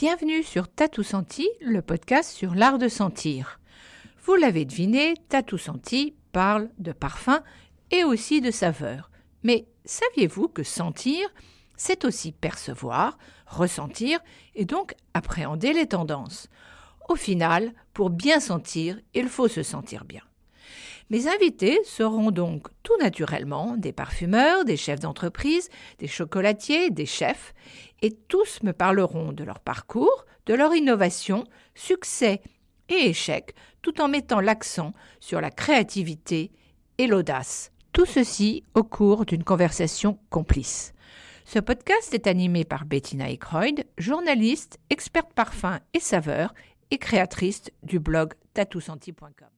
Bienvenue sur T'as tout senti, le podcast sur l'art de sentir. Vous l'avez deviné, T'as tout senti parle de parfum et aussi de saveur. Mais saviez-vous que sentir, c'est aussi percevoir, ressentir et donc appréhender les tendances? Au final, pour bien sentir, il faut se sentir bien. Mes invités seront donc tout naturellement des parfumeurs, des chefs d'entreprise, des chocolatiers, des chefs, et tous me parleront de leur parcours, de leur innovation, succès et échecs, tout en mettant l'accent sur la créativité et l'audace. Tout ceci au cours d'une conversation complice. Ce podcast est animé par Bettina Eckroyd, journaliste, experte parfum et saveur et créatrice du blog tatousenti.com.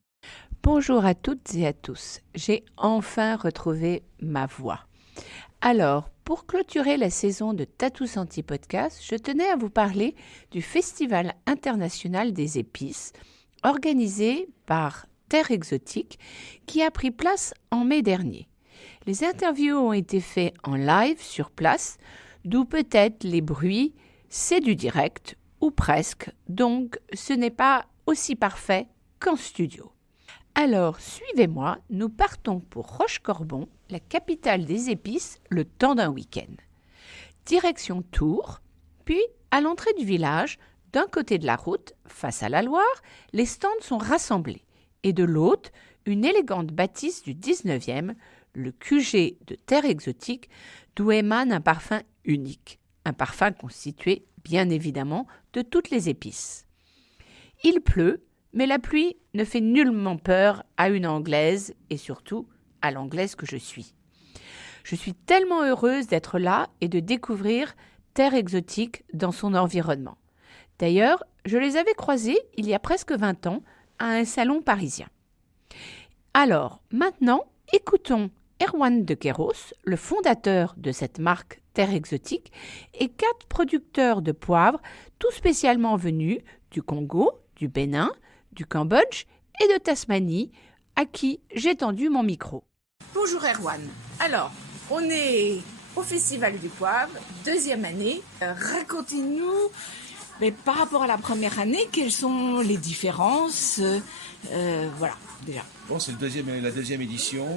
Bonjour à toutes et à tous, j'ai enfin retrouvé ma voix. Alors, pour clôturer la saison de T'as tout senti podcast, je tenais à vous parler du Festival international des épices, organisé par Terre Exotique, qui a pris place en mai dernier. Les interviews ont été faites en live sur place, d'où peut-être les bruits, c'est du direct, ou presque, donc ce n'est pas aussi parfait qu'en studio. Alors, suivez-moi, nous partons pour Rochecorbon, la capitale des épices, le temps d'un week-end. Direction Tours, puis à l'entrée du village, d'un côté de la route, face à la Loire, les stands sont rassemblés, et de l'autre, une élégante bâtisse du 19e, le QG de Terre Exotique, d'où émane un parfum unique, un parfum constitué, bien évidemment, de toutes les épices. Il pleut, mais la pluie ne fait nullement peur à une Anglaise et surtout à l'Anglaise que je suis. Je suis tellement heureuse d'être là et de découvrir Terre Exotique dans son environnement. D'ailleurs, je les avais croisés il y a presque 20 ans à un salon parisien. Alors, maintenant, écoutons Erwan de Queiroz, le fondateur de cette marque Terre Exotique, et 4 producteurs de poivre, tout spécialement venus du Congo, du Bénin, du Cambodge et de Tasmanie, à qui j'ai tendu mon micro. Bonjour Erwan. Alors, on est au Festival du Poivre, 2e année. Racontez-nous, mais par rapport à la première année, quelles sont les différences voilà, déjà. Bon, c'est la deuxième édition,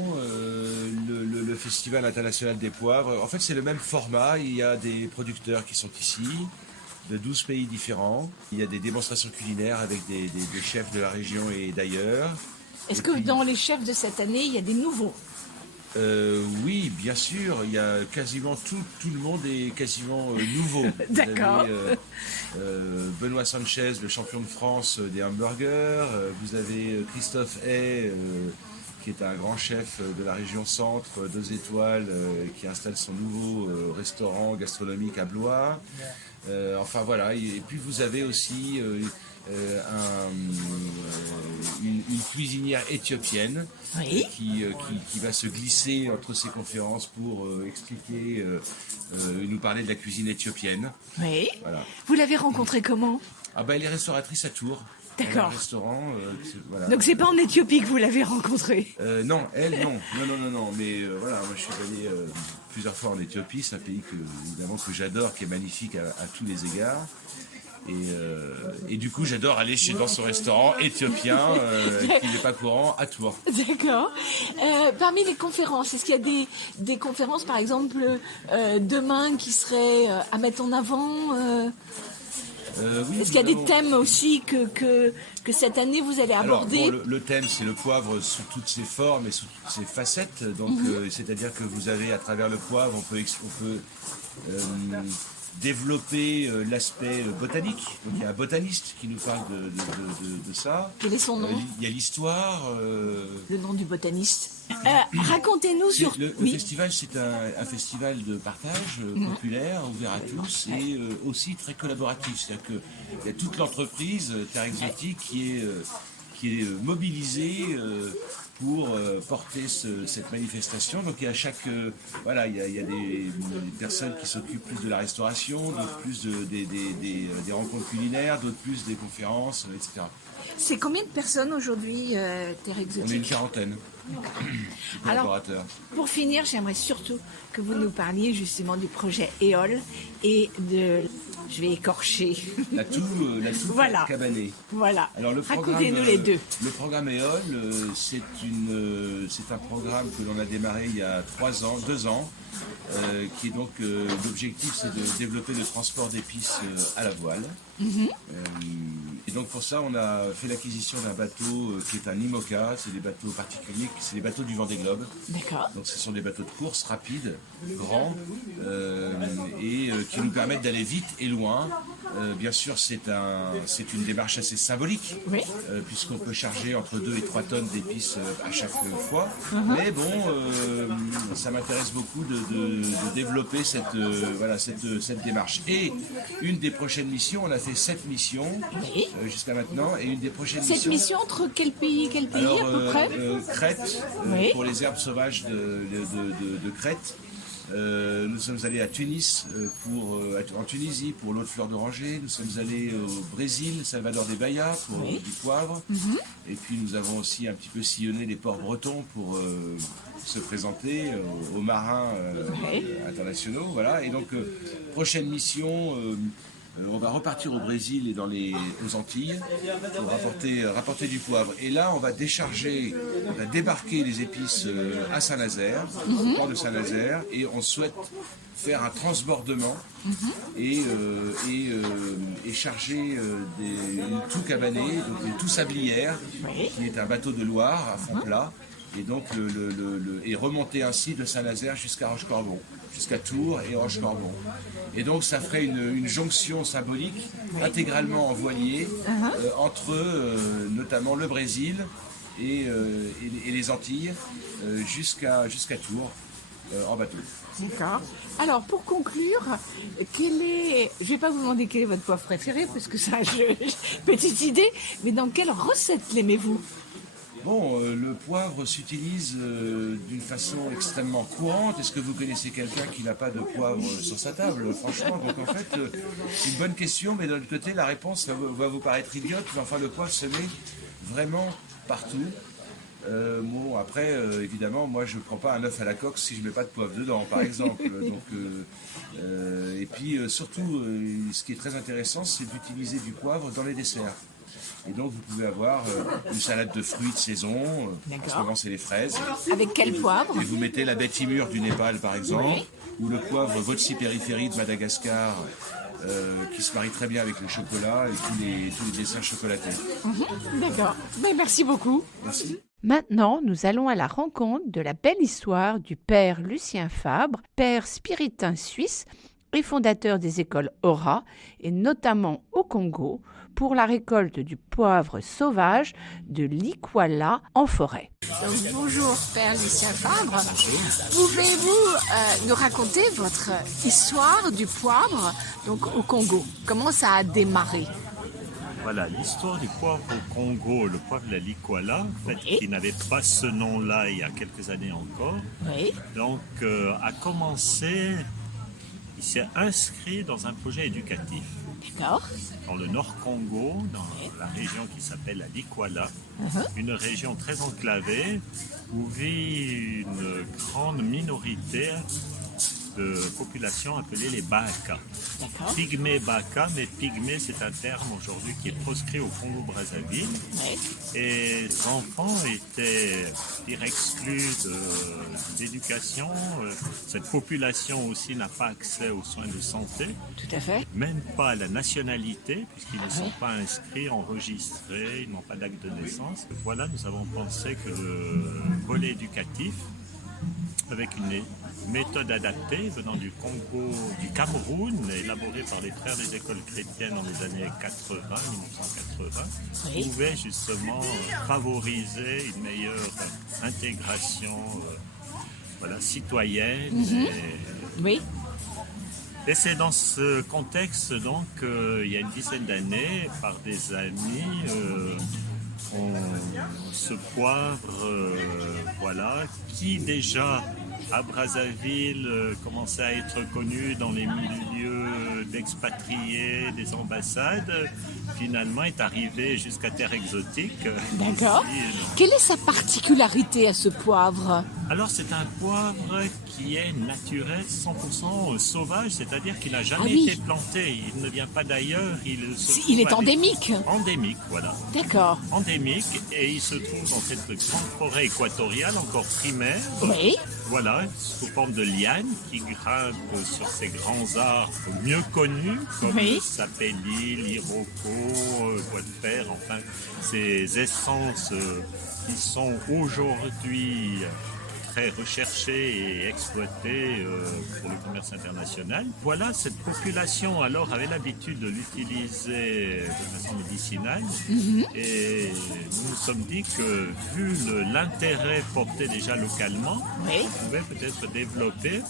le Festival international des poivres. En fait, c'est le même format. Il y a des producteurs qui sont ici, de 12 pays différents. Il y a des démonstrations culinaires avec des chefs de la région et d'ailleurs. Est-ce que dans les chefs de cette année, il y a des nouveaux ? Oui, bien sûr. Il y a quasiment tout le monde est quasiment nouveau. D'accord. Vous avez Benoît Sanchez, le champion de France des hamburgers. Vous avez Christophe Hay, qui est un grand chef de la région Centre, 2 étoiles, qui installe son nouveau restaurant gastronomique à Blois. Enfin voilà, et puis vous avez aussi une cuisinière éthiopienne, Oui. qui va se glisser entre ces conférences pour expliquer, nous parler de la cuisine éthiopienne. Oui. Voilà. Vous l'avez rencontrée comment ? Elle est restauratrice à Tours. D'accord. Elle a un restaurant. Voilà. Donc c'est pas en Éthiopie que vous l'avez rencontrée ? Non, elle non. Non. Mais voilà, moi je suis allé plusieurs fois en Éthiopie. C'est un pays évidemment que j'adore, qui est magnifique à tous les égards. Et du coup, j'adore aller dans ce restaurant éthiopien qui n'est pas courant à Tours. D'accord. Parmi les conférences, est-ce qu'il y a des conférences, par exemple, demain qui seraient à mettre en avant Oui, est-ce qu'il y a des thèmes aussi que cette année vous allez aborder ? Alors, le thème, c'est le poivre sous toutes ses formes et sous toutes ses facettes. Donc, c'est-à-dire que vous avez, à travers le poivre, on peut développer l'aspect botanique. Donc, il y a un botaniste qui nous parle de ça. Quel est son nom ? Il y a l'histoire. Le nom du botaniste. Racontez-nous sur... Le festival, c'est un festival de partage populaire, ouvert à tous et aussi très collaboratif. C'est-à-dire qu'il y a toute l'entreprise Terre Exotique qui est mobilisée pour porter cette manifestation. Donc il y a il y a des personnes qui s'occupent plus de la restauration, d'autres plus des rencontres culinaires, d'autres plus des conférences, etc. C'est combien de personnes aujourd'hui, Terre On est Exotique? une quarantaine de collaborateurs. Pour finir, j'aimerais surtout que vous nous parliez justement du projet EOL et de... Je vais écorcher. La toux Voilà. cabanée. Voilà. Alors, racontez-nous les deux. Le programme EOL, c'est un programme que l'on a démarré il y a 2 ans, qui est donc l'objectif, c'est de développer le transport d'épices à la voile. Et donc pour ça, on a fait l'acquisition d'un bateau qui est un IMOCA, c'est des bateaux particuliers, c'est des bateaux du Vendée Globe. D'accord. Donc ce sont des bateaux de course rapides, grands, et qui nous permettent d'aller vite et loin. Bien sûr, c'est une démarche assez symbolique, oui. Puisqu'on peut charger entre 2 et 3 tonnes d'épices à chaque fois. Mais bon, ça m'intéresse beaucoup de développer cette démarche. Et une des prochaines missions, on a fait 7 missions oui. Jusqu'à maintenant, et une des prochaines Cette mission entre quel pays à peu près? Crète, oui. pour les herbes sauvages de Crète. Nous sommes allés à Tunis, en Tunisie pour l'eau de fleur d'oranger. Nous sommes allés au Brésil, Salvador de Bahia pour oui. du poivre. Et puis nous avons aussi un petit peu sillonné les ports bretons pour se présenter aux marins internationaux. Voilà. Et donc, prochaine mission, on va repartir au Brésil et aux Antilles pour rapporter du poivre. Et là, on va débarquer les épices à Saint-Nazaire, au port de Saint-Nazaire, et on souhaite faire un transbordement et charger une toux cabanée, donc une toux sablière, qui est un bateau de Loire à fond plat. Et donc et remonter ainsi de Saint-Nazaire jusqu'à Rochecorbon, jusqu'à Tours et Rochecorbon. Et donc ça ferait une jonction symbolique intégralement en voilier entre notamment le Brésil et les Antilles jusqu'à Tours en bateau. D'accord. Alors pour conclure, je ne vais pas vous demander quel est votre poivre préféré, parce que ça, petite idée, mais dans quelle recette l'aimez-vous? Bon, le poivre s'utilise d'une façon extrêmement courante. Est-ce que vous connaissez quelqu'un qui n'a pas de poivre sur sa table? Franchement, donc en fait, c'est une bonne question, mais d'un autre côté, la réponse va vous paraître idiote, mais enfin, le poivre se met vraiment partout. Bon, après, évidemment, moi, je ne prends pas un œuf à la coque si je ne mets pas de poivre dedans, par exemple. Donc, et puis, surtout, ce qui est très intéressant, c'est d'utiliser du poivre dans les desserts. Et donc, vous pouvez avoir une salade de fruits de saison. En ce moment, c'est les fraises. Avec quel poivre? Et vous mettez la bête mûre du Népal, par exemple, oui. Ou le poivre Votsi périphérie de Madagascar, qui se marie très bien avec le chocolat et tous les desserts chocolatés. D'accord. Mais merci beaucoup. Merci. Maintenant, nous allons à la rencontre de la belle histoire du père Lucien Fabre, père spiritain suisse et fondateur des écoles Aura, et notamment au Congo, pour la récolte du poivre sauvage de l'Ikwala en forêt. Donc, bonjour Père Lucien Fabre. Pouvez-vous nous raconter votre histoire du poivre donc, au Congo? Comment ça a démarré? Voilà, l'histoire du poivre au Congo, le poivre de la Likwala, en fait, oui. Qui n'avait pas ce nom-là il y a quelques années encore. Oui. Donc, a commencé, il s'est inscrit dans un projet éducatif. D'accord. Dans le Nord Congo, dans la région qui s'appelle la Likwala, une région très enclavée où vit une grande minorité de population appelée les Baka. Pygmée Baka, mais pygmée c'est un terme aujourd'hui qui est proscrit au Congo-Brazzaville. Et les enfants étaient exclus d'éducation. Cette population aussi n'a pas accès aux soins de santé. Tout à fait. Même pas à la nationalité, puisqu'ils ne sont pas inscrits, enregistrés, ils n'ont pas d'acte de naissance. Voilà, nous avons pensé que le volet éducatif, avec une méthode adaptée venant du Congo, du Cameroun, élaborée par les frères des écoles chrétiennes dans les années 1980, pouvait justement favoriser une meilleure intégration citoyenne. Oui. Et c'est dans ce contexte, donc, il y a une dizaine d'années, par des amis, ce poivre, qui déjà à Brazzaville, commençait à être connu dans les milieux d'expatriés, des ambassades, finalement est arrivé jusqu'à Terre Exotique. D'accord. Quelle est sa particularité à ce poivre? Alors c'est un poivre qui est naturel, 100% sauvage, c'est-à-dire qu'il n'a jamais été planté, il ne vient pas d'ailleurs. Il est endémique. Endémique, voilà. D'accord. Endémique, et il se trouve dans cette grande forêt équatoriale, encore primaire. Oui. Voilà, sous forme de lianes qui grimpent sur ces grands arbres mieux connus, comme le sapelli, l'iroko, bois de fer, enfin, ces essences qui sont aujourd'hui très recherchées et exploitées pour le commerce international. Voilà, cette population alors avait l'habitude de l'utiliser de façon médicinale et nous nous sommes dit que vu l'intérêt porté déjà localement, on pouvait peut-être développer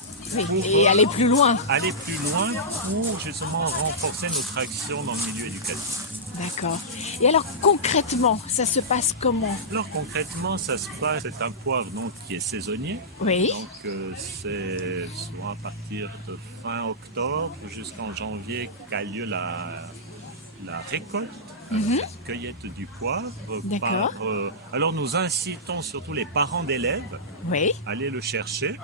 et aller plus loin. Aller plus loin pour justement renforcer notre action dans le milieu éducatif. D'accord. Et alors concrètement, ça se passe comment? Alors concrètement, ça se passe, c'est un poivre donc, qui est saisonnier. Oui. Donc c'est souvent à partir de fin octobre jusqu'en janvier qu'a lieu la récolte, la cueillette du poivre. D'accord. Alors nous incitons surtout les parents d'élèves à aller le chercher.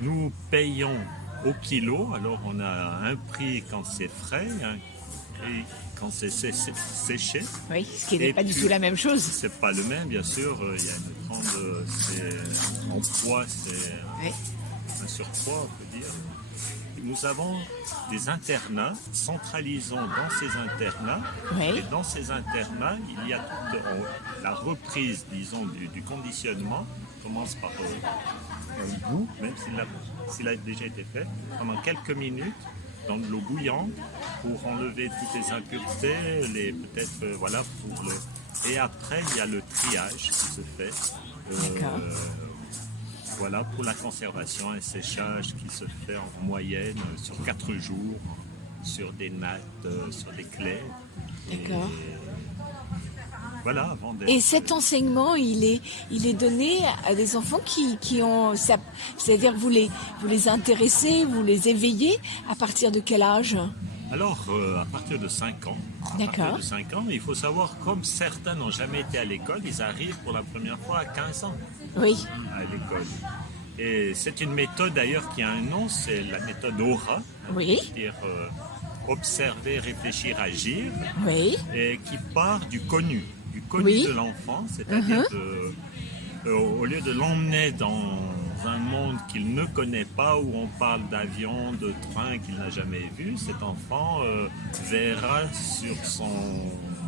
Nous payons au kilo, alors on a un prix quand c'est frais, et quand c'est séché. Oui, ce qui n'est pas du tout la même chose. C'est pas le même, bien sûr. Il y a une grande... en poids, c'est un surpoids, on peut dire. Nous avons des internats, centralisons dans ces internats. Et dans ces internats, il y a la reprise, disons, du conditionnement. On commence par un goût, même s'il a déjà été fait, pendant quelques minutes, dans de l'eau bouillante pour enlever toutes les impuretés, peut-être voilà et après il y a le triage qui se fait. Voilà pour la conservation, un séchage qui se fait en moyenne sur 4 jours sur des nattes, sur des claies. D'accord. Voilà, avant et cet enseignement, il est donné à des enfants qui ont... C'est-à-dire vous les intéressez, vous les éveillez à partir de quel âge? Alors, à partir de 5 ans. D'accord. À partir de 5 ans, il faut savoir, comme certains n'ont jamais été à l'école, ils arrivent pour la première fois à 15 ans à l'école. Et c'est une méthode d'ailleurs qui a un nom, c'est la méthode Aura. C'est-à-dire observer, réfléchir, agir. Et qui part du connu de l'enfant, c'est-à-dire au lieu de l'emmener dans un monde qu'il ne connaît pas, où on parle d'avion, de train qu'il n'a jamais vu, cet enfant verra sur son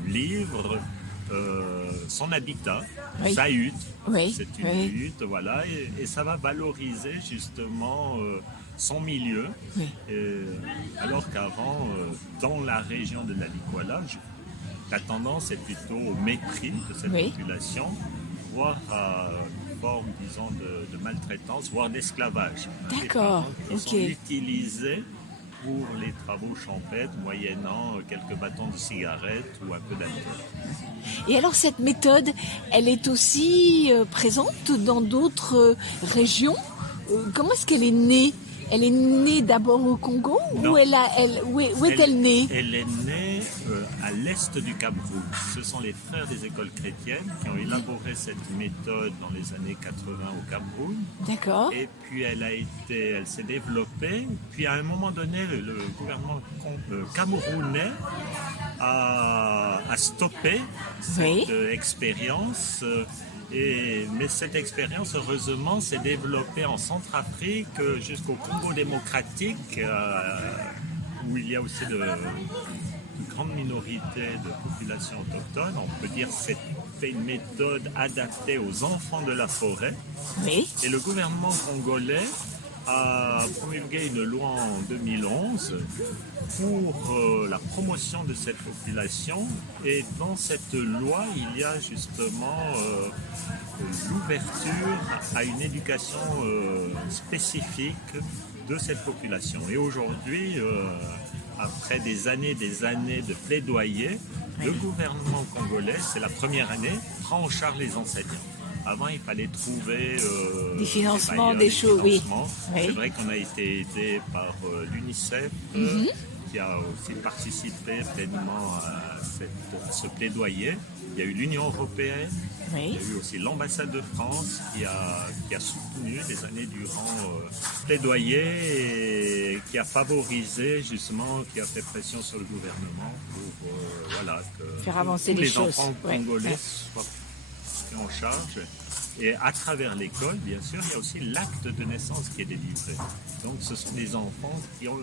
livre son habitat, sa hutte. C'est une hutte, voilà, et ça va valoriser justement son milieu. Alors qu'avant, dans la région de la Likwala, la tendance est plutôt au mépris de cette population, voire à une forme, disons, de maltraitance, voire d'esclavage. D'accord, Qui sont utilisés pour les travaux champêtres, moyennant quelques bâtons de cigarettes ou un peu d'alcool. Et alors cette méthode, elle est aussi présente dans d'autres régions? Comment est-ce qu'elle est née? Elle est née d'abord au Congo ou où est-elle née? Elle est née à l'est du Cameroun. Ce sont les frères des écoles chrétiennes qui ont élaboré cette méthode dans les années 80 au Cameroun. D'accord. Et puis elle s'est développée. Puis à un moment donné, le gouvernement camerounais a stoppé cette expérience. Mais cette expérience, heureusement, s'est développée en Centrafrique jusqu'au Congo démocratique, où il y a aussi de grandes minorités de populations autochtones. On peut dire que c'est une méthode adaptée aux enfants de la forêt. Et le gouvernement congolais a promulgué une loi en 2011 pour la promotion de cette population, et dans cette loi il y a justement l'ouverture à une éducation spécifique de cette population. Et aujourd'hui, après des années de plaidoyer, le gouvernement congolais, c'est la première année, prend en charge les enseignants. Avant, il fallait trouver des financements, bailleurs, des choses, oui. financements. Oui. C'est vrai qu'on a été aidé par l'UNICEF, qui a aussi participé pleinement à ce plaidoyer. Il y a eu l'Union européenne, Oui. il y a eu aussi l'ambassade de France qui a soutenu des années durant plaidoyer et qui a favorisé justement, qui a fait pression sur le gouvernement pour que faire avancer tous les les choses. enfants Ouais. congolais soient pris en charge. Et à travers l'école, bien sûr, il y a aussi l'acte de naissance qui est délivré. Donc ce sont des enfants qui ont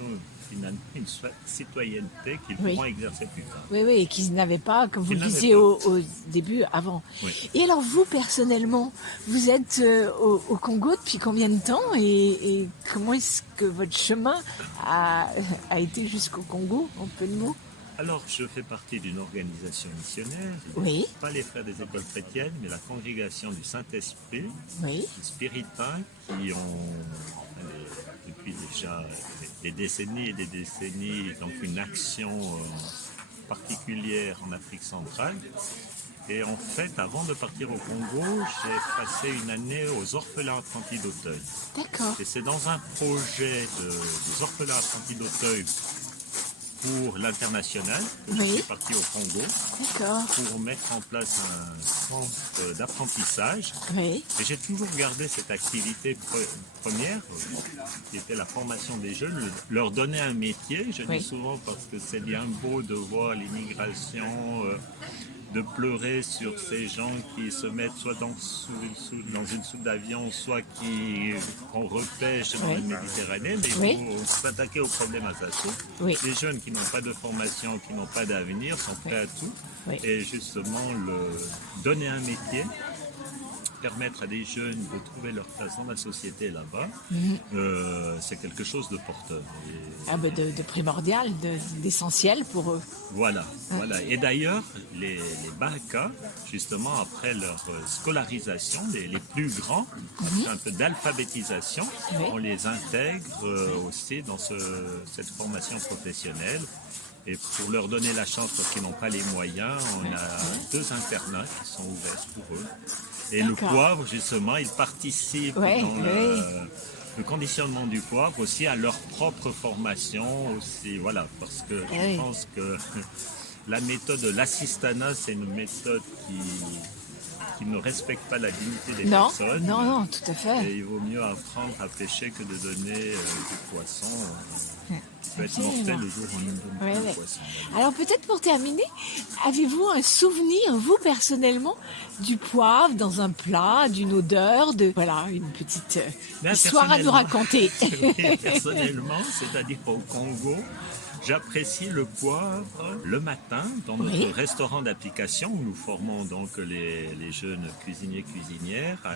finalement une citoyenneté qu'ils Oui. pourront exercer plus tard. Oui, et qu'ils n'avaient pas, comme vous Qu'ils le n'avaient disiez pas. au début, avant. Oui. Et alors vous, personnellement, vous êtes au Congo depuis combien de temps et comment est-ce que votre chemin a été jusqu'au Congo, en peu de mots? Alors, je fais partie d'une organisation missionnaire, Oui. pas les frères des écoles chrétiennes, mais la congrégation du Saint-Esprit, Oui. des Spiritains, qui ont, depuis déjà des décennies et des décennies, donc une action particulière en Afrique centrale. Et en fait, avant de partir au Congo, j'ai passé une année aux orphelins apprentis d'Auteuil. D'accord. Et c'est dans un projet des orphelins apprentis d'Auteuil pour l'international que je Oui. suis parti au Congo D'accord. pour mettre en place un centre d'apprentissage. Oui. Et j'ai toujours gardé cette activité première, qui était la formation des jeunes, leur donner un métier. Je Oui. dis souvent parce que c'est bien beau de voir l'immigration, de pleurer sur ces gens qui se mettent soit dans une soute d'avion, soit qu'on repêche dans Oui. la Méditerranée, mais Oui. il faut s'attaquer au problème à sa source. Oui. Les jeunes qui n'ont pas de formation, qui n'ont pas d'avenir, sont prêts à tout. Oui. Et justement, donner un métier, permettre à des jeunes de trouver leur place dans la société là-bas, c'est quelque chose de porteur. Et De primordial, d'essentiel pour eux. voilà. Et d'ailleurs, les Baka, justement, après leur scolarisation, les plus grands, après un peu d'alphabétisation, Oui. on les intègre aussi dans cette formation professionnelle. Et pour leur donner la chance, parce qu'ils n'ont pas les moyens, on a 2 internats qui sont ouverts pour eux. Et le D'accord. poivre, justement, ils participent Ouais, dans oui. le conditionnement du poivre aussi à leur propre formation aussi. Voilà, parce que je Oui. pense que la méthode de l'assistanat, c'est une méthode qui ne respecte pas la dignité des Non, personnes. non, tout à fait. Et il vaut mieux apprendre à pêcher que de donner du poisson. Qui peut être Absolument. mortel le jour où on ne donne Ouais, plus de ouais. poisson. Alors peut-être pour terminer, avez-vous un souvenir, vous personnellement, du poivre dans un plat, d'une odeur, une petite Bien, histoire à nous personnellement. raconter? Oui, personnellement, c'est-à-dire qu'au Congo, j'apprécie le poivre le matin dans notre Oui. restaurant d'application où nous formons donc les jeunes cuisinières à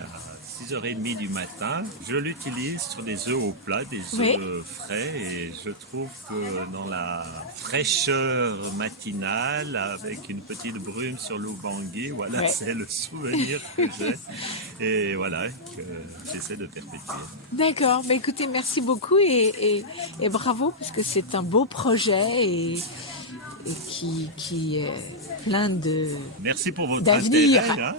6h30 du matin. Je l'utilise sur des œufs au plat, des Oui. œufs frais et je trouve que dans la fraîcheur matinale avec une petite brume sur l'Oubangui, voilà, Ouais. c'est le souvenir que j'ai et voilà, que j'essaie de perpétuer. D'accord, mais écoutez, merci beaucoup et bravo parce que c'est un beau projet et qui est plein de... Merci pour votre D'avenir. intérêt. Hein.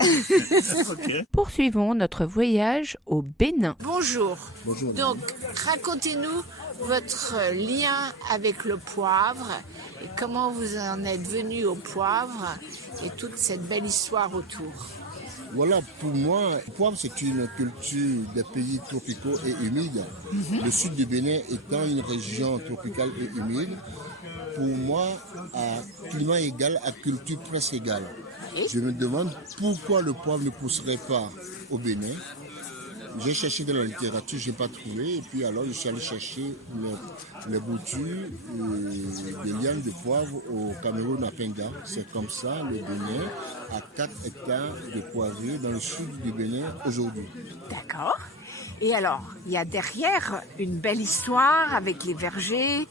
Ok. Poursuivons notre voyage au Bénin. Bonjour. Bonjour. Donc, racontez-nous votre lien avec le poivre et comment vous en êtes venu au poivre et toute cette belle histoire autour. Voilà, pour moi, le poivre, c'est une culture des pays tropicaux et humides. Le sud du Bénin étant une région tropicale et humide, pour moi, à climat égal, à culture presque égale. Je me demande pourquoi le poivre ne pousserait pas au Bénin. J'ai cherché dans la littérature, je n'ai pas trouvé. Et puis alors, je suis allé chercher les boutures des lianes de poivre au Cameroun à Penga. C'est comme ça, le Bénin a 4 hectares de poivriers dans le sud du Bénin aujourd'hui. D'accord. Et alors, il y a derrière une belle histoire avec les vergers.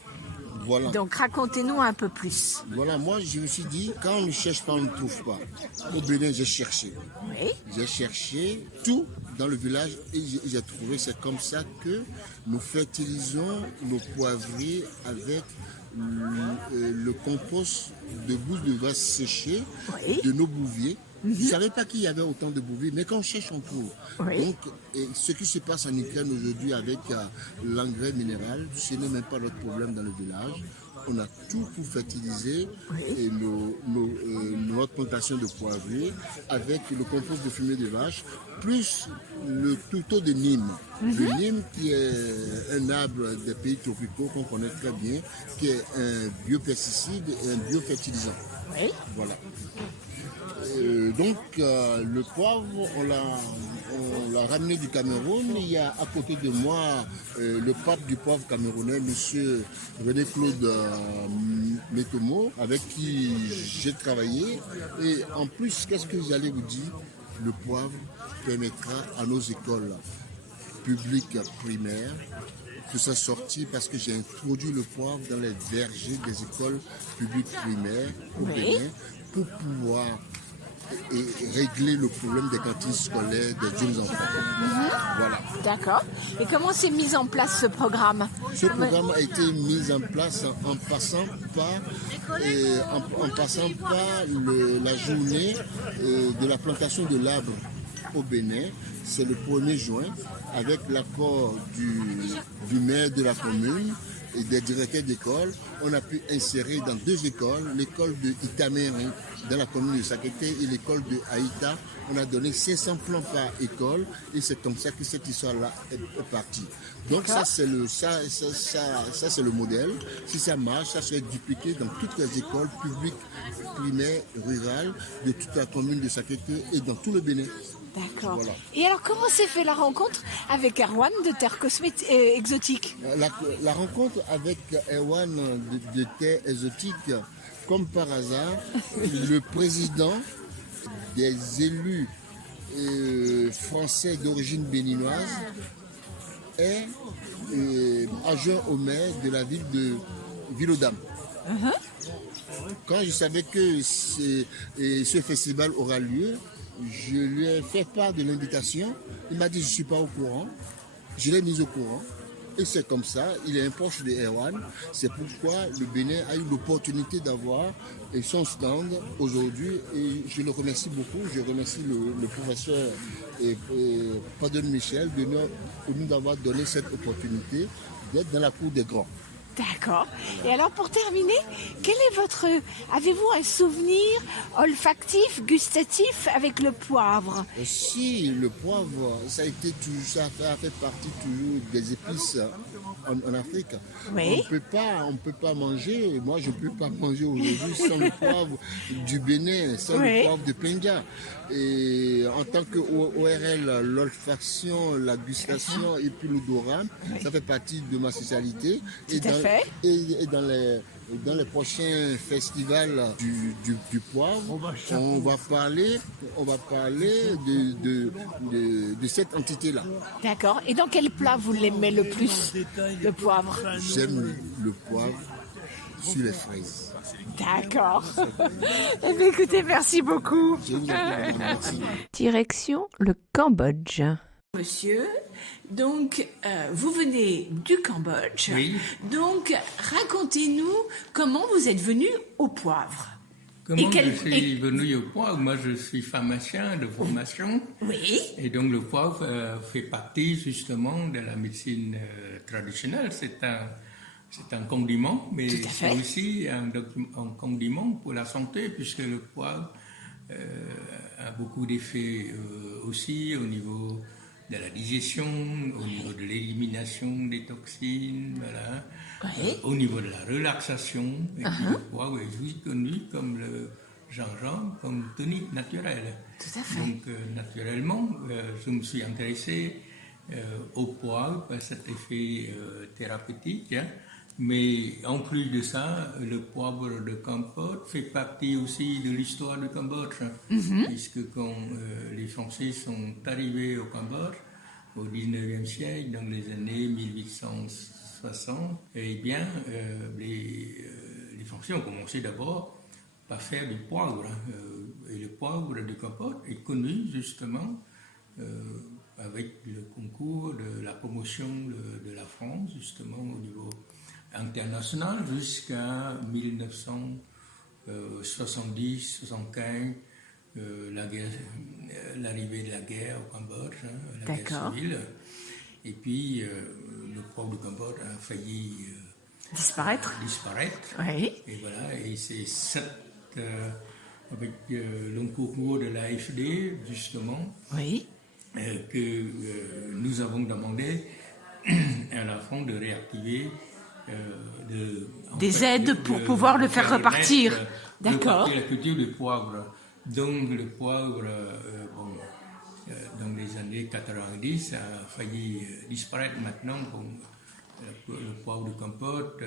Voilà. Donc, racontez-nous un peu plus. Voilà, moi je me suis dit, quand on ne cherche pas, on ne trouve pas. Au Bénin, j'ai cherché. Oui. J'ai cherché tout dans le village et j'ai trouvé. C'est comme ça que nous fertilisons nos poivriers avec le compost de bouse de vache séchée Oui. de nos bouviers Je ne savais pas qu'il y avait autant de bovins, mais quand on cherche, on trouve. Oui. Donc, et ce qui se passe en Ukraine aujourd'hui avec l'engrais minéral, ce n'est même pas notre problème dans le village. On a tout pour fertiliser et notre plantation de poivriers avec le compost de fumier de vache, plus le tuto de Nîmes. Le Nîmes qui est un arbre des pays tropicaux qu'on connaît très bien, qui est un biopesticide et un biofertilisant. Oui. Voilà. Donc le poivre, on l'a ramené du Cameroun. Il y a à côté de moi le pape du poivre camerounais, monsieur René-Claude Métomo, avec qui j'ai travaillé. Et en plus, qu'est-ce que j'allais vous dire? Le poivre permettra à nos écoles publiques primaires de s'en sortir parce que j'ai introduit le poivre dans les vergers des écoles publiques primaires au Bénin pour pouvoir régler le problème des cantines scolaires des jeunes enfants. Voilà. D'accord. Et comment s'est mis en place ce programme? Ce programme a été mis en place en passant par la journée de la plantation de l'arbre au Bénin. C'est le 1er juin, avec l'accord du maire de la commune et des directeurs d'école. On a pu insérer dans 2 écoles, l'école de Itameri dans la commune de Sakété et l'école de Haïta. On a donné 500 plans par école et c'est comme ça que cette histoire-là est partie. Donc ça c'est le modèle. Si ça marche, ça serait dupliqué dans toutes les écoles publiques, primaires, rurales de toute la commune de Sakété et dans tout le Bénin. D'accord. Voilà. Et alors, comment s'est fait la rencontre avec Erwan de Terre Exotique? La rencontre avec Erwan de Terre Exotique, comme par hasard, le président des élus français d'origine béninoise est adjoint au maire de la ville de Ville-aux-Dames. Quand je savais que ce festival aura lieu, je lui ai fait part de l'invitation. Il m'a dit je ne suis pas au courant. Je l'ai mis au courant. Et c'est comme ça, il est un proche de Erwan. C'est pourquoi le Bénin a eu l'opportunité d'avoir son stand aujourd'hui. Et je le remercie beaucoup. Je remercie le professeur Padon Michel de nous avoir donné cette opportunité d'être dans la cour des grands. D'accord. Et alors, pour terminer, avez-vous un souvenir olfactif, gustatif avec le poivre? Si, le poivre, ça a fait partie toujours des épices en Afrique. Oui. On peut pas manger, moi je ne peux pas manger aujourd'hui sans le poivre du Bénin, sans le poivre de Penja. Et en tant que ORL, l'olfaction, la gustation et puis l'odorat, ça fait partie de ma spécialité. Et dans les prochains festivals du poivre, on va parler de cette entité-là. D'accord. Et dans quel plat vous l'aimez le plus, le poivre? J'aime le poivre sur les fraises. D'accord. Eh bien, écoutez, merci beaucoup. Je vous en prie, merci. Direction le Cambodge. Monsieur, donc vous venez du Cambodge. Oui. Donc racontez-nous comment vous êtes venu au poivre. Comment je suis venu au poivre? Moi, je suis pharmacien de formation. Oui. Et donc, le poivre fait partie justement de la médecine traditionnelle. C'est un condiment, mais c'est aussi un condiment pour la santé, puisque le poivre a beaucoup d'effets aussi au niveau de la digestion, au niveau de l'élimination des toxines, voilà. Au niveau de la relaxation. Et puis le poivre est juste connu comme le gingembre, comme tonique naturelle. Tout à fait. Donc naturellement, je me suis intéressé au poivre par cet effet thérapeutique. Hein. Mais en plus de ça, le poivre de Cambodge fait partie aussi de l'histoire du Cambodge, puisque quand les Français sont arrivés au Cambodge au 19e siècle, dans les années 1860, eh bien, les Français ont commencé d'abord par faire du poivre. Et le poivre de Cambodge est connu justement avec le concours de la promotion de la France, justement au niveau international jusqu'à 1970-75, l'arrivée de la guerre au Cambodge, la D'accord. guerre civile. Et puis, le poivre du Cambodge a failli Disparaître. Oui. Et voilà, et c'est avec l'encours de l'AFD, justement, Oui. que nous avons demandé à la France de réactiver des aides pour pouvoir le faire repartir. D'accord. La culture du poivre. Donc le poivre, dans les années 90, a failli disparaître. Maintenant, le poivre de Cambodge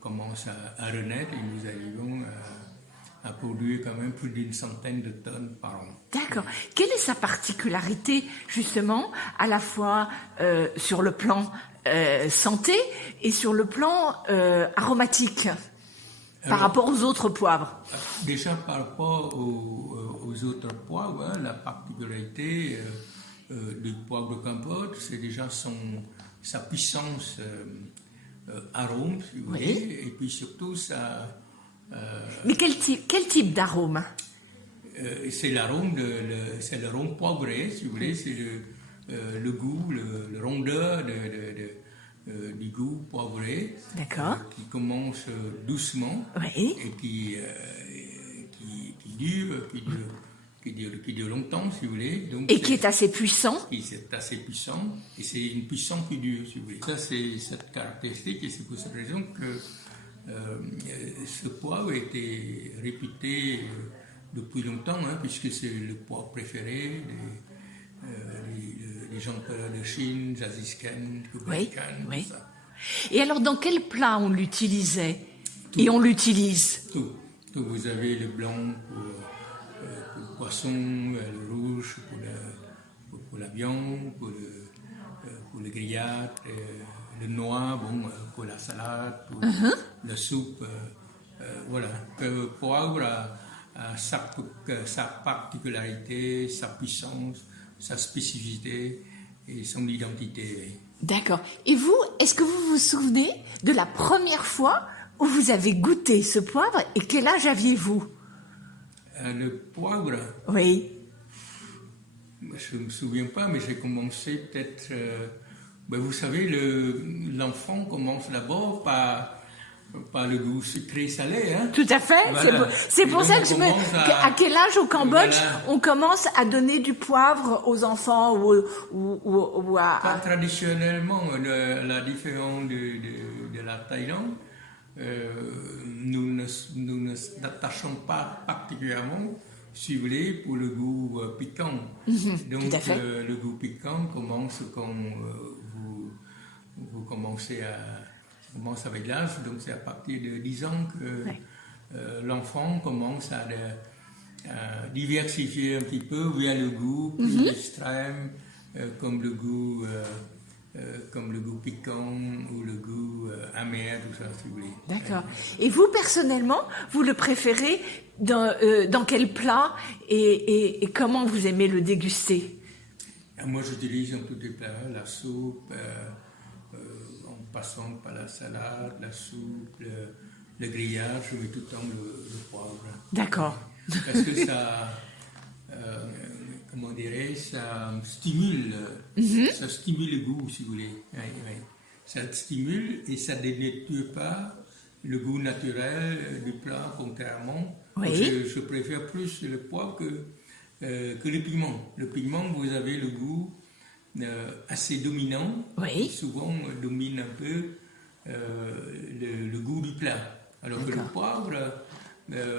commence à renaître et nous arrivons à produire quand même plus d'une centaine de tonnes par an. D'accord. Quelle est sa particularité, justement, à la fois sur le plan santé et sur le plan aromatique par rapport aux autres poivres? Déjà, par rapport aux autres poivres, hein, la particularité du poivre de Cambodge, c'est déjà sa puissance arôme, si vous voulez, et puis surtout sa... Mais quel type d'arôme? C'est l'arôme c'est l'arôme poivré, si vous voulez, c'est le goût, le rondeur du goût poivré. D'accord. Qui commence doucement et qui dure longtemps, si vous voulez. Donc, et qui est assez puissant. C'est assez puissant, et c'est une puissance qui dure, si vous voulez. Ça, c'est cette caractéristique, et c'est pour cette raison que ce poivre a été réputé depuis longtemps, hein, puisque c'est le poivre préféré des gens de Chine, Gengis Khan, Kublai Khan, tout ça. Et alors, dans quel plat on l'utilisait? Et on l'utilise? Tout. Vous avez le blanc pour le poisson, le rouge pour la viande, pour le grillade, le noir, pour la salade, pour la soupe. Voilà. Le poivre a sa particularité, sa puissance, sa spécificité et son identité. D'accord. Et vous, est-ce que vous vous souvenez de la première fois où vous avez goûté ce poivre et quel âge aviez-vous? Le poivre? Oui. Je ne me souviens pas, mais j'ai commencé peut-être... vous savez, l'enfant commence d'abord par le goût sucré-salé. Hein? Tout à fait. Voilà. C'est pour ça que à quel âge au Cambodge on commence à donner du poivre aux enfants ou à... Pas traditionnellement, la différence de la Thaïlande, nous ne attachons pas particulièrement, si vous voulez, pour le goût piquant. Donc tout à fait. Le goût piquant commence quand vous commencez avec l'âge, donc c'est à partir de 10 ans que l'enfant commence à diversifier un petit peu vers le goût plus extrême, comme le goût piquant ou le goût amer, tout ça, si vous voulez. D'accord. Et vous, personnellement, vous le préférez dans quel plat et comment vous aimez le déguster? Moi, j'utilise dans tous les plats, la soupe, en passant par la salade, la soupe, le grillage, je mets tout le temps le poivre. D'accord. Parce que ça, comment dirais-je, ça stimule le goût, si vous voulez. Oui. Ça stimule et ça ne dénature pas le goût naturel du plat, contrairement. Oui. Je préfère plus le poivre que le piment. Le piment, vous avez le goût assez dominant, oui. Qui souvent domine un peu le goût du plat. Alors que le poivre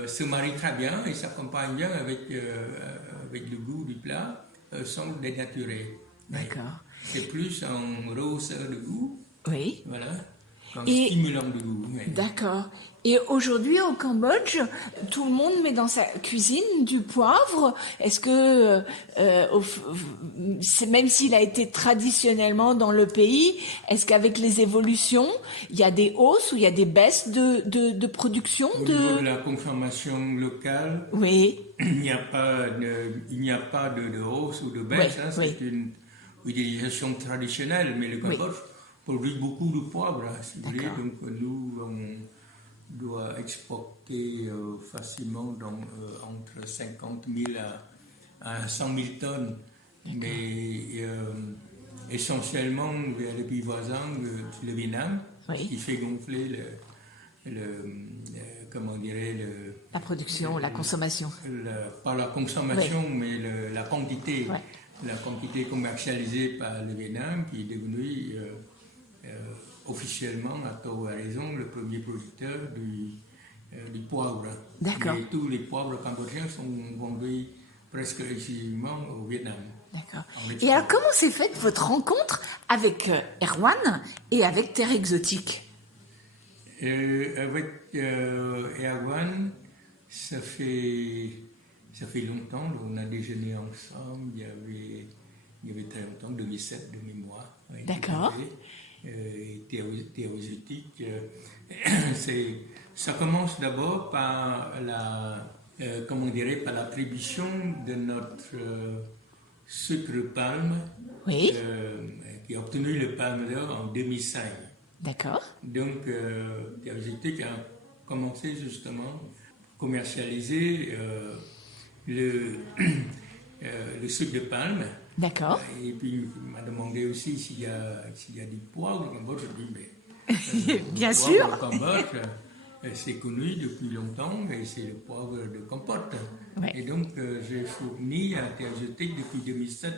se marie très bien et s'accompagne bien avec le goût du plat sans le dénaturer. D'accord. C'est plus un rehausseur de goût, oui. Voilà, qu'un stimulant de goût. Oui. D'accord. Et aujourd'hui, au Cambodge, tout le monde met dans sa cuisine du poivre. Est-ce que, même s'il a été traditionnellement dans le pays, est-ce qu'avec les évolutions, il y a des hausses ou il y a des baisses de production Au niveau de la consommation locale, oui. il n'y a pas de hausse ou de baisse. Oui, hein, c'est une utilisation traditionnelle, mais le Cambodge produit beaucoup de poivre, si vous voulez. Donc nous, doit exporter facilement entre 50 000 à 100 000 tonnes. Mais essentiellement vers les pays voisins, le Vietnam, Oui. qui fait gonfler La production, la consommation. pas la consommation, mais la quantité. Ouais. La quantité commercialisée par le Vietnam, qui est devenu officiellement, à tort ou à raison, le premier producteur du poivre. D'accord. Et tous les poivres cambodgiens sont vendus presque exclusivement au Vietnam. D'accord. En Et export. alors, comment s'est faite votre rencontre avec Erwan et avec Terre Exotique? Avec Erwan, ça fait longtemps, on a déjeuné ensemble, il y avait très longtemps, 2007 de mémoire. Oui, D'accord. Terre Exotique, ça commence d'abord par par l'attribution de notre sucre de palme, Oui. qui a obtenu le palme d'or en 2005. D'accord. Donc, Terre Exotique a commencé justement à commercialiser le sucre de palme. D'accord. Et puis, il m'a demandé aussi s'il y a du poivre au Cambodge. Je dis, mais Bien le sûr. poivre au Cambodge, c'est connu depuis longtemps, et c'est le poivre de compote. Ouais. Et donc, j'ai fourni à Terre Exotique depuis 2007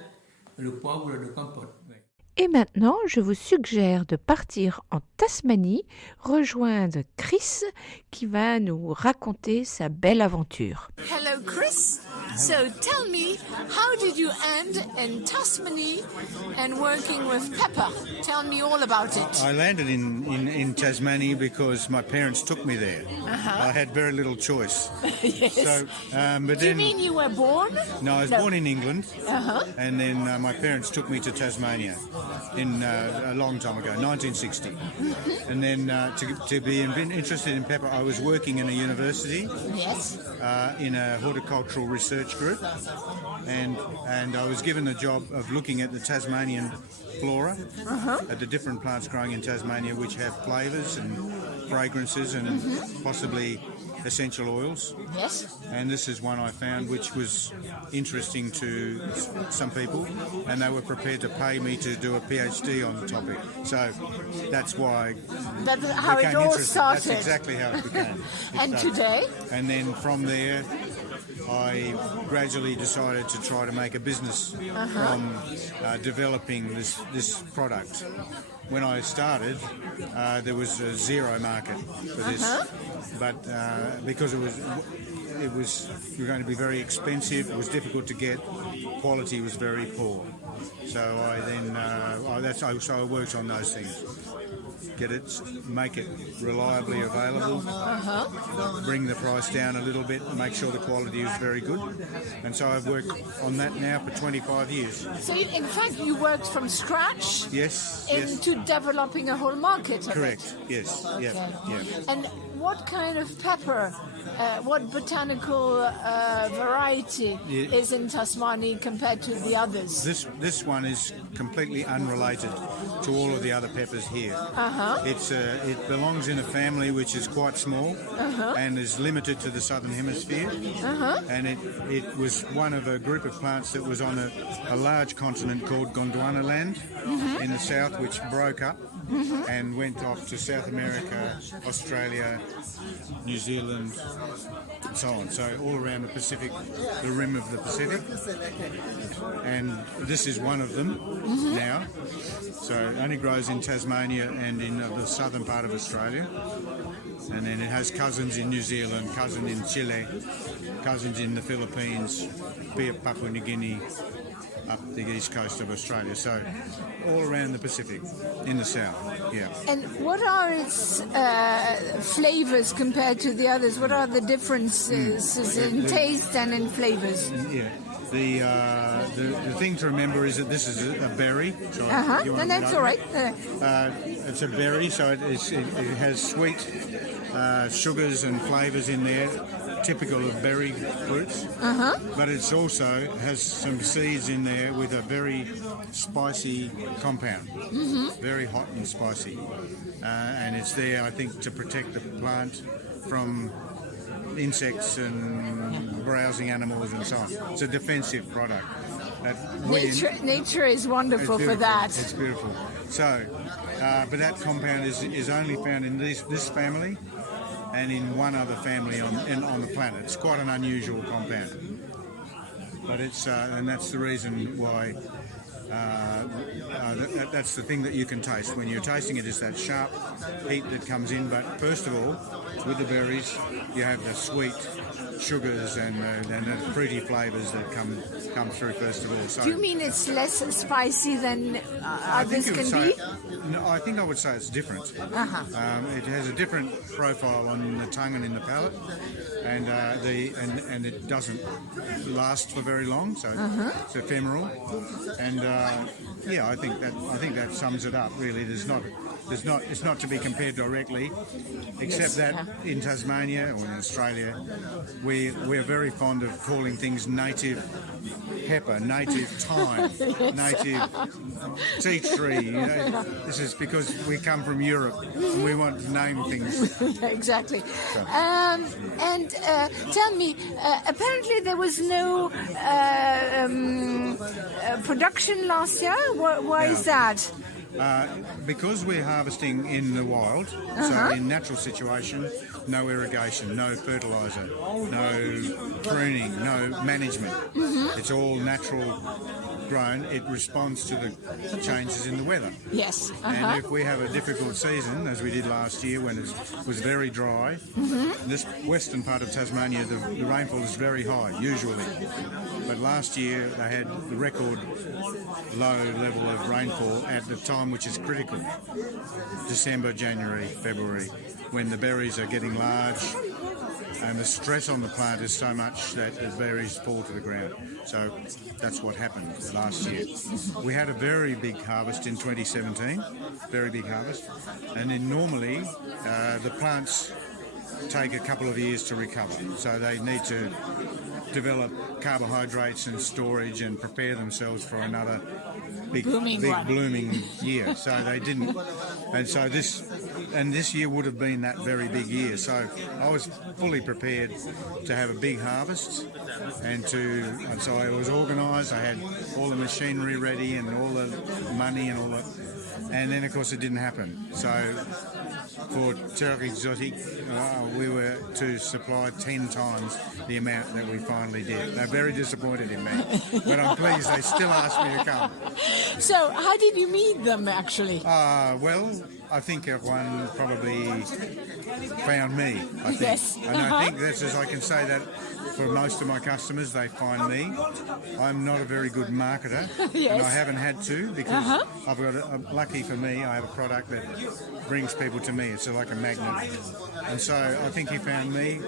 le poivre de compote. Ouais. Et maintenant, je vous suggère de partir en Tasmanie, rejoindre Chris qui va nous raconter sa belle aventure. Hello, Chris. So tell me, how did you end in Tasmania and working with pepper? Tell me all about it. I landed in Tasmania because my parents took me there. I had very little choice. Yes. So, but Do you then mean you were born? no, I was born in England, Uh-huh. and then my parents took me to Tasmania in a long time ago, 1960. And then to be interested in pepper, I was working in a university Yes. in a horticultural research group, and I was given the job of looking at the Tasmanian flora, at the different plants growing in Tasmania which have flavours and fragrances and possibly essential oils. Yes. And this is one I found which was interesting to some people, and they were prepared to pay me to do a PhD on the topic. So that's why That's how it became all interested. started. That's exactly how it became. And started. today? And then from there, I gradually decided to try to make a business from developing this product. When I started, there was a zero market for this, but because it was going to be very expensive, it was difficult to get, quality was very poor. So I then so I worked on those things. Get it, make it reliably available, bring the price down a little bit, make sure the quality is very good. And so I've worked on that now for 25 years. So in fact, you worked from scratch Yes, yes, into developing a whole market of correct, it. yes, yeah, yeah. And what kind of pepper, what botanical variety Yeah. is in Tasmania compared to the others? This one is completely unrelated to all of the other peppers here. It belongs in a family which is quite small and is limited to the southern hemisphere. And it was one of a group of plants that was on a large continent called Gondwana land in the south, which broke up and went off to South America, Australia, New Zealand, and so on. So all around the Pacific, the rim of the Pacific. And this is one of them now. So it only grows in Tasmania and in the southern part of Australia. And then it has cousins in New Zealand, cousins in Chile, cousins in the Philippines, Papua New Guinea, up the east coast of Australia. So all around the Pacific, in the south, yeah. And what are its flavors compared to the others? What are the differences in taste and in flavors? Yeah. The thing to remember is that this is a berry. So you No, want that's to all right. it's a berry, so it has sweet sugars and flavours in there. typical of berry fruits, but it's also has some seeds in there with a very spicy compound, very hot and spicy, and it's there, I think, to protect the plant from insects and browsing animals and so on. It's a defensive product. Nature is wonderful for that. It's beautiful. So, but that compound is only found in this family and in one other family on the planet. It's quite an unusual compound. But it's and that's the reason why. That's the thing that you can taste when you're tasting it, is that sharp heat that comes in. But first of all, with the berries, you have the sweet sugars and the fruity flavours that come through first of all. So, do you mean it's less spicy than others can be? No, I think I would say it's different. It has a different profile on the tongue and in the palate, and it doesn't last for very long, so it's ephemeral. And I think that sums it up. Really, it's not to be compared directly, except that in Tasmania or in Australia, we're very fond of calling things native pepper, native thyme, native tea tree. This is because we come from Europe and we want to name things. Exactly. So. And tell me, apparently there was no production last year. Why is that? Because we're harvesting in the wild, so in natural situation, no irrigation, no fertiliser, no pruning, no management. It's all natural grown. It responds to the changes in the weather. Yes. And if we have a difficult season, as we did last year when it was very dry, this western part of Tasmania, the rainfall is very high, usually. But last year they had the record low level of rainfall at the time which is critical, December, January, February, when the berries are getting large and the stress on the plant is so much that the berries fall to the ground. So that's what happened last year. We had a very big harvest in 2017, very big harvest, and then normally the plants take a couple of years to recover, so they need to develop carbohydrates and storage and prepare themselves for another big blooming year. So they didn't, and so this year would have been that very big year. So I was fully prepared to have a big harvest, and so I was organised. I had all the machinery ready and all the money and all that, and then of course it didn't happen. So for Terre Exotique, we were to supply 10 times the amount that we finally did. They're very disappointed in me, but I'm pleased they still asked me to come. So how did you meet them, actually? Well, I think one probably found me, I think. Yes. And I think that's, as I can say that for most of my customers, they find me. I'm not a very good marketer, yes. And I haven't had to, because I've got lucky for me, I have a product that brings people to me. It's like a magnet. And so I think he found me,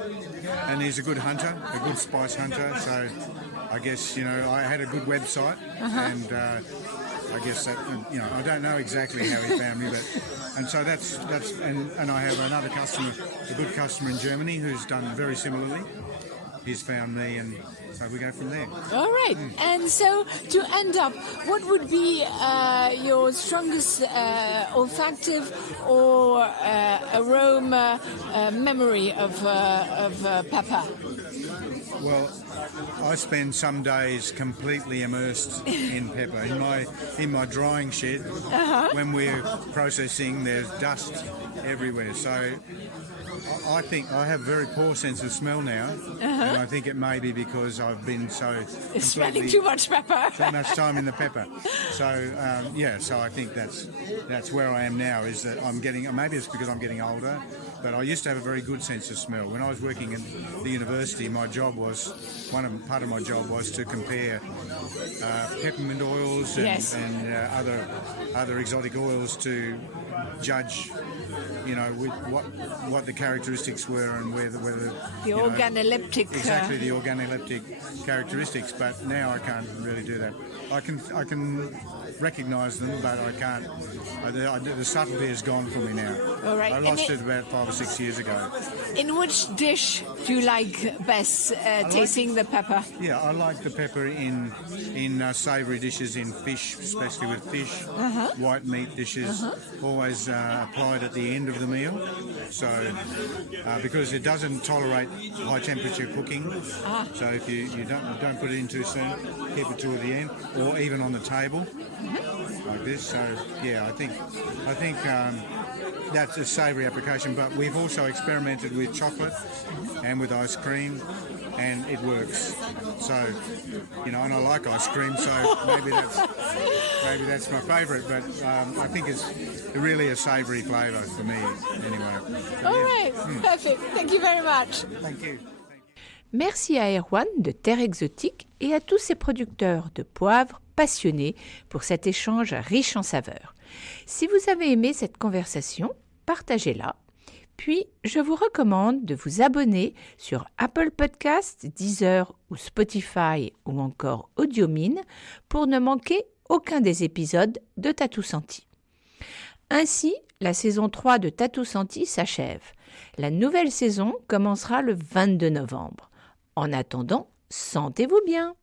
and he's a good hunter, a good spice hunter. So I guess, I had a good website, and I guess that, I don't know exactly how he found me, and so that's and I have another customer, a good customer in Germany who's done very similarly. He's found me, and so we go from there. All right. And so to end up, what would be your strongest olfactive or aroma memory of pepper? Well, I spend some days completely immersed in pepper. In my drying shed, when we're processing, there's dust everywhere. So I think I have a very poor sense of smell now, and I think it may be because I've been spending too much pepper, so much time in the pepper. So so I think that's where I am now. Is that I'm getting, maybe it's because I'm getting older, but I used to have a very good sense of smell. When I was working in the university, my job was part of my job was to compare peppermint oils and other exotic oils to judge, with what the characteristics were and whether the organoleptic exactly the organoleptic characteristics. But now I can't really do that. I can recognise them, but I can't. The subtlety is gone for me now. All right. I lost it about 5 or 6 years ago. In which dish do you like best tasting the pepper? Yeah, I like the pepper in savoury dishes, in fish, especially with fish, white meat dishes, always applied at the end of the meal. So, because it doesn't tolerate high temperature cooking, so if you don't put it in too soon, keep it toward the end, or even on the table, like this. So, yeah, I think that's a savoury application. But we've also experimented with chocolate and with ice cream, and it works. So, and I like ice cream, so maybe that's my favourite. But I think it's really a savoury flavour for me, anyway. So, All right, perfect. Thank you very much. Thank you. Merci à Erwan de Terre Exotique et à tous ses producteurs de poivre passionnés pour cet échange riche en saveurs. Si vous avez aimé cette conversation, partagez-la. Puis, je vous recommande de vous abonner sur Apple Podcasts, Deezer ou Spotify ou encore Audiomine pour ne manquer aucun des épisodes de Tatou Senti. Ainsi, la saison 3 de Tatou Senti s'achève. La nouvelle saison commencera le 22 novembre. En attendant, sentez-vous bien!